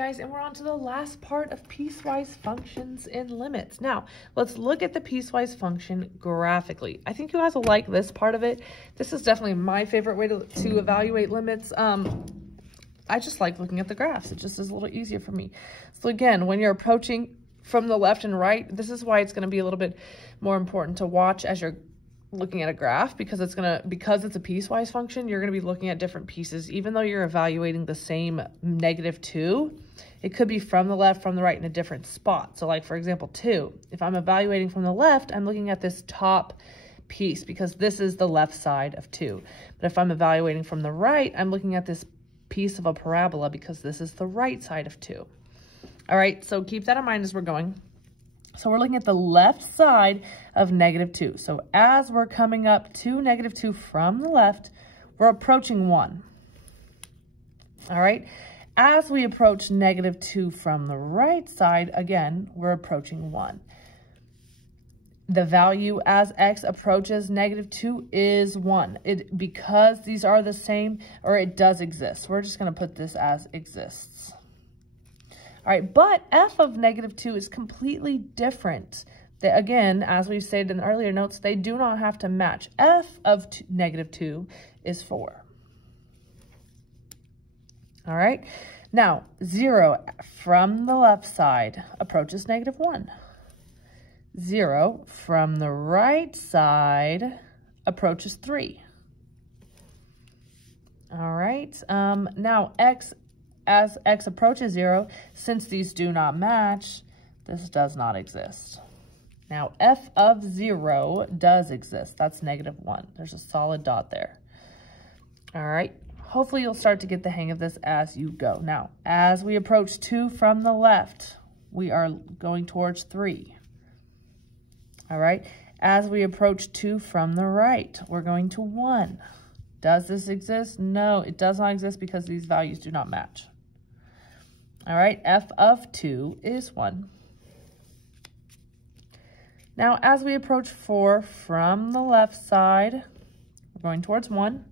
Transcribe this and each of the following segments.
Guys, and we're on to the last part of piecewise functions and limits. Now, let's look at the piecewise function graphically. I think you guys will like this part of it. This is definitely my favorite way to evaluate limits. I just like looking at the graphs. It just is a little easier for me. So again, when you're approaching from the left and right, this is why it's going to be a little bit more important to watch as you're looking at a graph, because it's a piecewise function, you're going to be looking at different pieces. Even though you're evaluating the same -2, it could be from the left, from the right in a different spot. So like, for example, 2, if I'm evaluating from the left, I'm looking at this top piece because this is the left side of 2. But if I'm evaluating from the right, I'm looking at this piece of a parabola because this is the right side of 2. All right, so keep that in mind as we're going. So we're looking at the left side of -2. So as we're coming up to -2 from the left, we're approaching 1. All right. As we approach -2 from the right side, again, we're approaching 1. The value as x approaches -2 is 1. Because these are the same, or it does exist. We're just going to put this as exists. All right, but f of -2 is completely different. Again, as we stated in the earlier notes, they do not have to match. F of -2 is 4. All right, now 0 from the left side approaches -1. 0 from the right side approaches 3. All right, now as x approaches 0, since these do not match, this does not exist. Now, f of 0 does exist. That's -1. There's a solid dot there. All right. Hopefully, you'll start to get the hang of this as you go. Now, as we approach 2 from the left, we are going towards 3. All right. As we approach 2 from the right, we're going to 1. Does this exist? No, it does not exist because these values do not match. All right, f of 2 is 1. Now, as we approach 4 from the left side, we're going towards 1.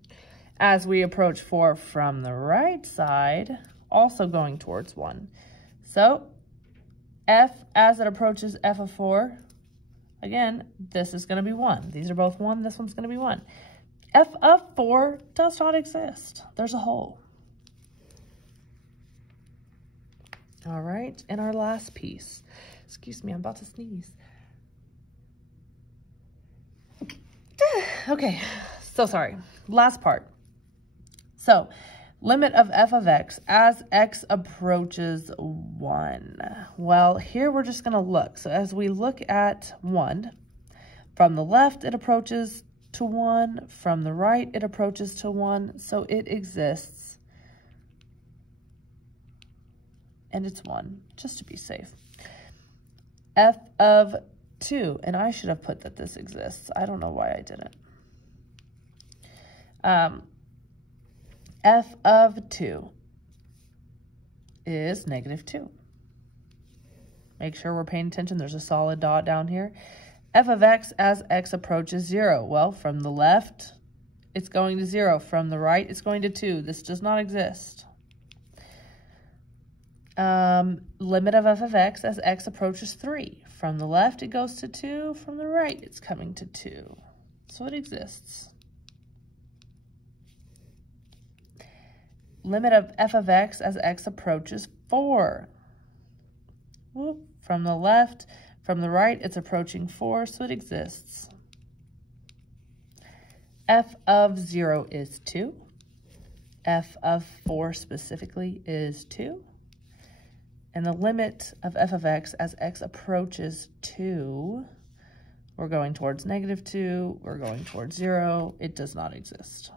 As we approach 4 from the right side, also going towards 1. So, f as it approaches f of 4, again, this is going to be 1. These are both 1. This one's going to be 1. F of 4 does not exist. There's a hole. All right, and our last piece. Excuse me, I'm about to sneeze. Okay, so sorry. Last part. So, limit of f of x as x approaches 1. Well, here we're just going to look. So as we look at 1, from the left it approaches to 1, from the right it approaches to 1, so it exists. And it's 1, just to be safe. F of 2, and I should have put that this exists. I don't know why I didn't. F of 2 is -2. Make sure we're paying attention. There's a solid dot down here. F of x as x approaches 0. Well, from the left, it's going to 0. From the right, it's going to 2. This does not exist. Limit of f of x as x approaches 3. From the left, it goes to 2. From the right, it's coming to 2. So it exists. Limit of f of x as x approaches 4. Whoop. From the left, from the right, it's approaching 4, so it exists. F of 0 is 2. F of 4 specifically is 2. And the limit of f of x as x approaches 2, we're going towards -2, we're going towards 0. It does not exist.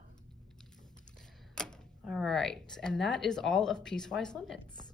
All right, and that is all of piecewise limits.